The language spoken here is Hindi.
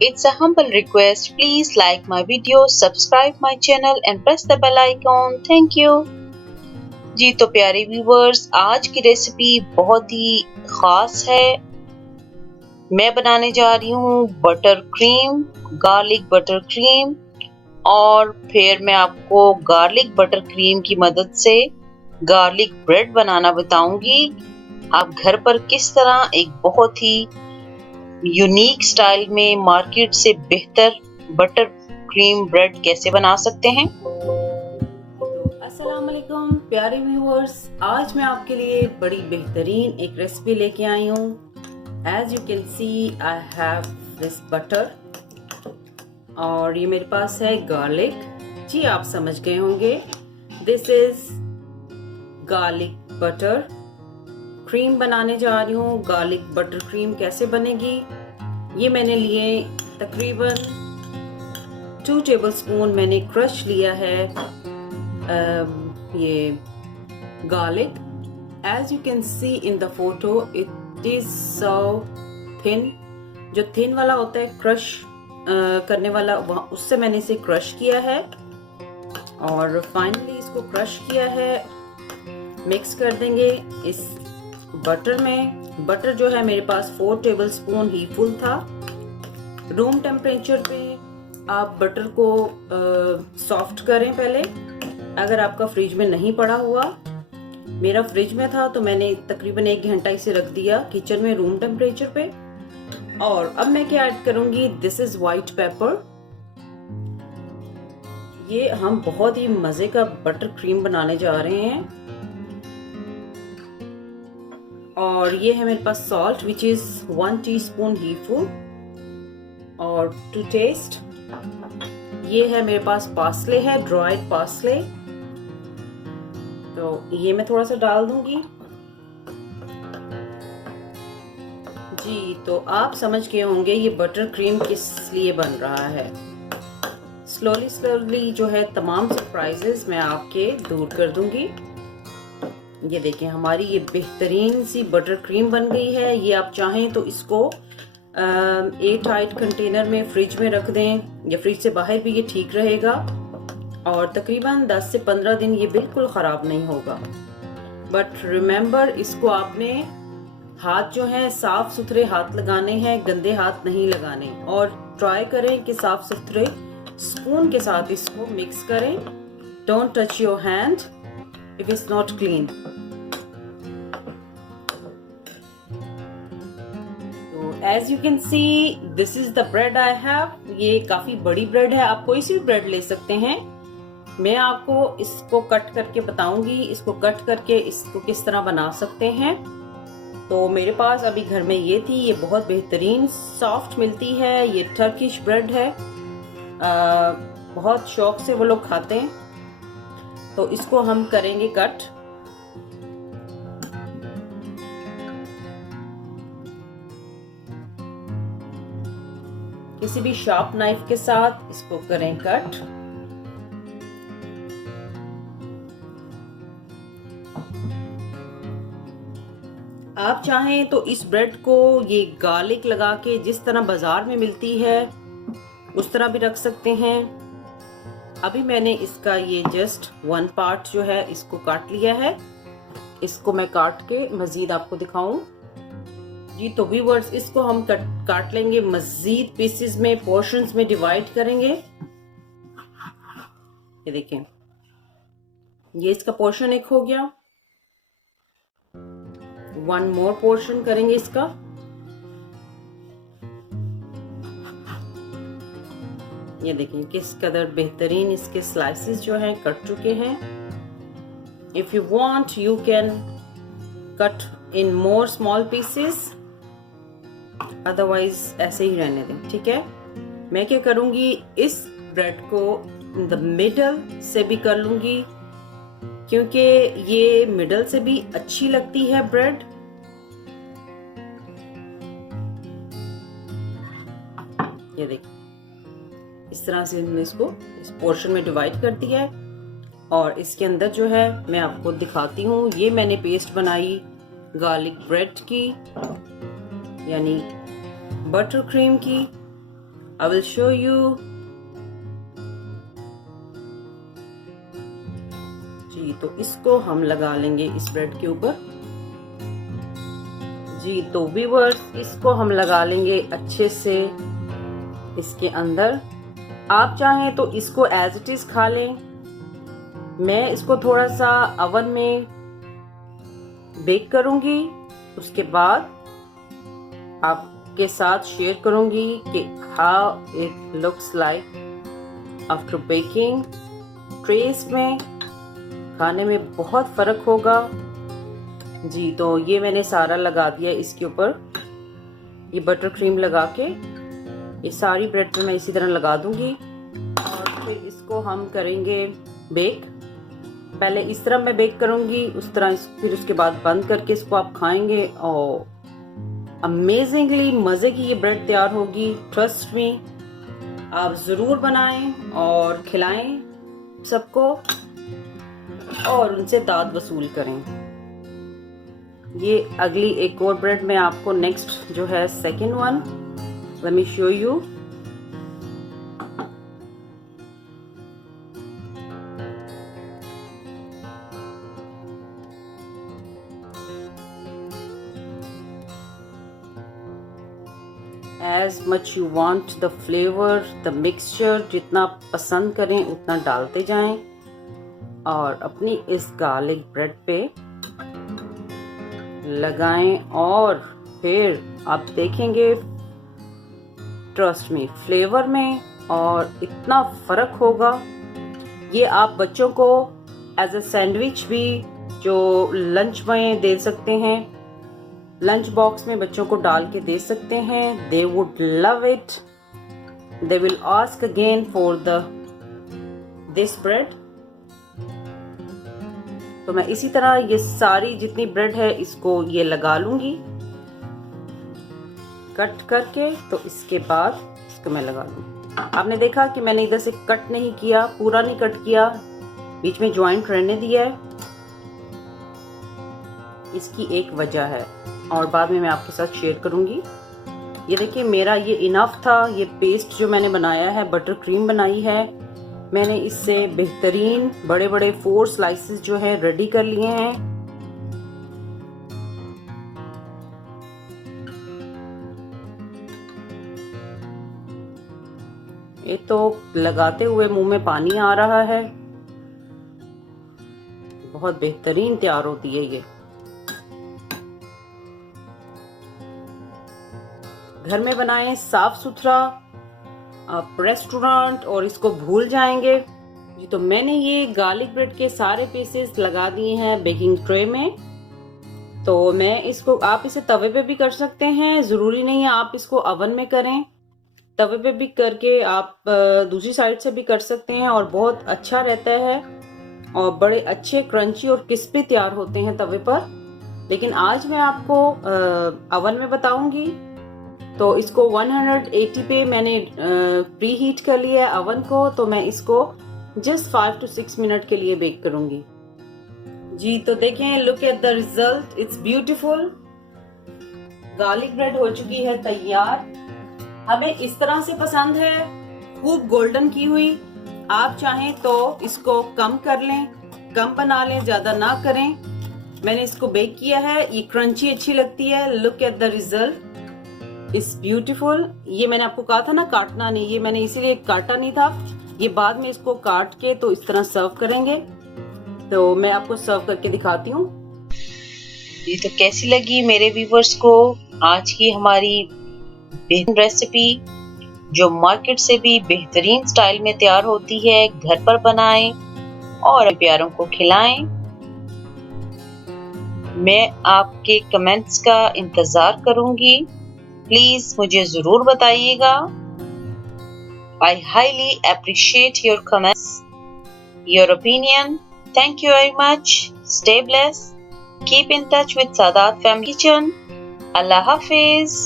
It's a humble request. Please like my video, subscribe my channel and press the bell icon. Thank you. जी तो प्यारे व्यूवर्स, आज की रेसिपी बहुत ही खास है। मैं बनाने जा रही हूँ butter cream, garlic butter cream, और फिर मैं आपको गार्लिक बटर क्रीम की मदद से गार्लिक ब्रेड बनाना बताऊंगी। आप घर पर किस तरह एक बहुत ही यूनिक स्टाइल में मार्केट से बेहतर बटर क्रीम ब्रेड कैसे बना सकते हैं। अस्सलाम वालेकुम प्यारे व्यूअर्स, आज मैं आपके लिए बड़ी बेहतरीन एक रेसिपी लेके आई हूँ। As you can see I have this butter और ये मेरे पास है गार्लिक। जी आप समझ गए होंगे, this is garlic butter cream बनाने जा रही हूँ। गार्लिक बटर क्रीम कैसे बनेगी, ये मैंने लिए तकरीबन 2 टेबलस्पून मैंने क्रश लिया है ये garlic. As you can see in the photo it is so thin. जो थिन वाला होता है क्रश करने वाला, उससे मैंने इसे क्रश किया है और फाइनली इसको क्रश किया है। मिक्स कर देंगे इस बटर में। बटर जो है मेरे पास 4 टेबलस्पून ही फुल था। रूम टेम्परेचर पे आप बटर को सॉफ्ट करें पहले, अगर आपका फ्रिज में नहीं पड़ा हुआ। मेरा फ्रिज में था तो मैंने तकरीबन 1 घंटा इसे रख दिया किचन में रूम टेम्परेचर पे। और अब मैं क्या ऐड करूंगी, दिस इज व्हाइट पेपर। ये हम बहुत ही मजे का बटर क्रीम बनाने जा रहे हैं। और ये है मेरे पास सॉल्ट विच इज 1 टीस्पून ही फुल। और टू टेस्ट ये है मेरे पास पार्सले है, ड्राइड पार्सले, तो ये मैं थोड़ा सा डाल दूंगी। जी तो आप समझ गए होंगे ये बटर क्रीम किस लिए बन रहा है। स्लोली स्लोली जो है तमाम सरप्राइजेस मैं आपके दूर कर दूंगी। ये देखें हमारी ये बेहतरीन सी बटर क्रीम बन गई है। ये आप चाहें तो इसको एयर टाइट कंटेनर में फ्रिज में रख दें या फ्रिज से बाहर भी ये ठीक रहेगा और तकरीबन 10 से 15 दिन ये बिल्कुल ख़राब नहीं होगा। बट रिमेंबर, इसको आपने हाथ जो है साफ सुथरे हाथ लगाने हैं, गंदे हाथ नहीं लगाने। और ट्राई करें कि साफ सुथरे स्पून के साथ इसको मिक्स करें। Don't touch your hand if it's not clean. As you can see this is the bread I have. ये काफी बड़ी ब्रेड है, आप कोई सी भी ब्रेड ले सकते हैं। मैं आपको इसको कट करके बताऊंगी, इसको कट करके इसको किस तरह बना सकते हैं। तो मेरे पास अभी घर में ये थी, ये बहुत बेहतरीन सॉफ्ट मिलती है। ये टर्किश ब्रेड है, बहुत शौक से वो लोग खाते हैं। तो इसको हम करेंगे कट। किसी भी शार्प नाइफ के साथ इसको करें कट। आप चाहें तो इस ब्रेड को ये गार्लिक लगा के जिस तरह बाजार में मिलती है उस तरह भी रख सकते हैं। अभी मैंने इसका ये जस्ट 1 पार्ट जो है इसको काट लिया है। इसको मैं काट के मजीद आपको दिखाऊं। जी तो व्यूअर्स, इसको हम काट लेंगे मजीद पीसेस में, पोर्शंस में डिवाइड करेंगे। ये देखें, ये इसका पोर्शन एक हो गया। 1 मोर पोर्शन करेंगे इसका। ये देखें किस कदर बेहतरीन इसके स्लाइसेस जो हैं कट चुके हैं। If you want you can cut in more small pieces, otherwise ऐसे ही रहने दें, ठीक है। मैं क्या करूंगी, इस ब्रेड को इन द मिडल से भी कर लूंगी क्योंकि ये मिडल से भी अच्छी लगती है ब्रेड। ये देखिए इस तरह से हमने इसको इस पोर्शन में डिवाइड कर दिया है। और इसके अंदर जो है मैं आपको दिखाती हूँ, ये मैंने पेस्ट बनाई गार्लिक ब्रेड की, यानी बटर क्रीम की। I will show you. जी तो इसको हम लगा लेंगे इस ब्रेड के ऊपर। जी तो व्यूअर्स, इसको हम लगा लेंगे अच्छे से इसके अंदर। आप चाहें तो इसको एज इट इज खा लें। मैं इसको थोड़ा सा अवन में बेक करूंगी, उसके बाद आपके साथ शेयर करूंगी कि how it looks like after baking. Trace में खाने में बहुत फर्क होगा। जी तो ये मैंने सारा लगा दिया इसके ऊपर। ये बटर क्रीम लगा के ये सारी ब्रेड पे मैं इसी तरह लगा दूंगी और फिर इसको हम करेंगे बेक। पहले इस तरह मैं बेक करूंगी, उस तरह फिर उसके बाद बंद करके इसको आप खाएंगे और अमेजिंगली मज़े की ये ब्रेड तैयार होगी। ट्रस्ट मी, आप ज़रूर बनाएं और खिलाएं सबको और उनसे दाद वसूल करें। ये अगली एक और ब्रेड में आपको नेक्स्ट जो है second one, let me show you. As much you want the flavor, the mixture, जितना पसंद करें उतना डालते जाएं और अपनी इस गार्लिक ब्रेड पे लगाएं और फिर आप देखेंगे ट्रस्ट मी फ्लेवर में और इतना फर्क होगा। ये आप बच्चों को एज अ सैंडविच भी जो लंच में दे सकते हैं, लंच बॉक्स में बच्चों को डाल के दे सकते हैं। They would love it, they will ask again for this bread. तो मैं इसी तरह ये सारी जितनी ब्रेड है इसको ये लगा लूंगी कट करके। तो इसके बाद इसको मैं लगा लूंगी। आपने देखा कि मैंने इधर से कट नहीं किया, पूरा नहीं कट किया, बीच में ज्वाइंट रहने दिया है। इसकी एक वजह है और बाद में मैं आपके साथ शेयर करूंगी। ये देखिए मेरा ये इनफ था। ये पेस्ट जो मैंने बनाया है, बटर क्रीम बनाई है मैंने, इससे बेहतरीन बड़े बड़े 4 स्लाइसेस जो है रेडी कर लिए हैं। ये तो लगाते हुए मुंह में पानी आ रहा है। बहुत बेहतरीन तैयार होती है ये। घर में बनाएं साफ सुथरा, आप रेस्टोरेंट और इसको भूल जाएंगे। जी तो मैंने ये गार्लिक ब्रेड के सारे पीसेस लगा दिए हैं बेकिंग ट्रे में। तो मैं इसको, आप इसे तवे पे भी कर सकते हैं, ज़रूरी नहीं है आप इसको ओवन में करें। तवे पे भी करके आप दूसरी साइड से भी कर सकते हैं और बहुत अच्छा रहता है और बड़े अच्छे क्रंची और क्रिस्पी तैयार होते हैं तवे पर। लेकिन आज मैं आपको ओवन में बताऊंगी। तो इसको 180 पे मैंने प्री हीट कर लिया है ओवन को। तो मैं इसको जस्ट 5 to 6 मिनट के लिए बेक करूंगी। जी तो देखें, look at the result, it's beautiful. Garlic bread हो चुकी है तैयार। हमें इस तरह से पसंद है, खूब गोल्डन की हुई। आप चाहें तो इसको कम कर लें, कम बना लें, ज्यादा ना करें। मैंने इसको बेक किया है, ये क्रंची अच्छी लगती है। Look at the result, it's beautiful. ये मैंने आपको कहा था ना काटना नहीं, ये मैंने इसीलिए काटा नहीं था। ये बाद में इसको काट के तो इस तरह सर्व करेंगे। तो मैं आपको सर्व करके दिखाती हूँ। ये तो कैसी लगी मेरे व्यूवर्स को आज की हमारी बेहतरीन रेसिपी, जो मार्केट से भी बेहतरीन स्टाइल में तैयार होती है। घर पर बनाएं और प्यारों को खिलाएं। मैं आपके कमेंट्स का इंतजार करूंगी। प्लीज मुझे जरूर बताइएगा। I highly appreciate your comments, your opinion. Thank you very much. Stay blessed. Keep in touch with Sadat Family Kitchen. Allah Hafiz.